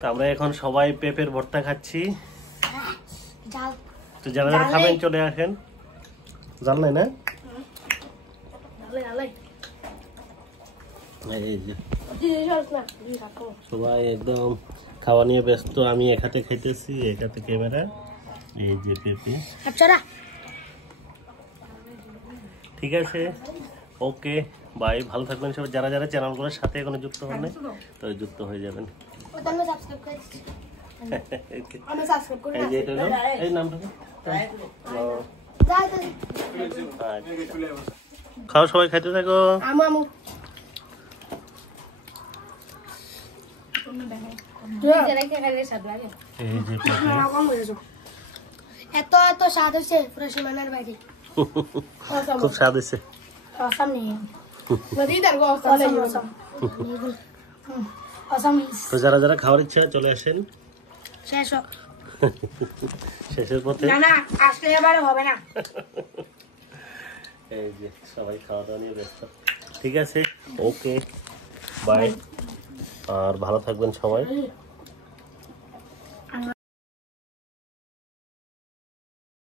আমরা এখন সবাই পেঁপের ভর্তা খাচ্ছি। তো যারা যারা খাবেন চলে আসেন। জাল নাই না? সবাই একদম খাওয়া নিয়ে ব্যস্ত। আমি এক হাতে খাইতেছি, এক হাতে ক্যামেরা। এই যে পেঁপে। ঠিক আছে, ওকে বাই। ভালো থাকবেন সবাই। যারা যারা চ্যানেলগুলোর সাথে এখনো যুক্ত হন নাই তো যুক্ত হয়ে যাবেন। খাও, সবাই খাইতে থাকো। এত এত স্বাদ হয়েছে পুরো সীমানার বাইরে। খুব স্বাদ হয়েছে। তো যারা যারা খাওয়ার ইচ্ছা চলে আসেন। শেষের পথে আসলে এবার হবে না। এই যে সবাই খাওয়া দাওয়া নিয়ে ব্যস্ত। ঠিক আছে, ওকে বাই। আর ভালো থাকবেন সবাই।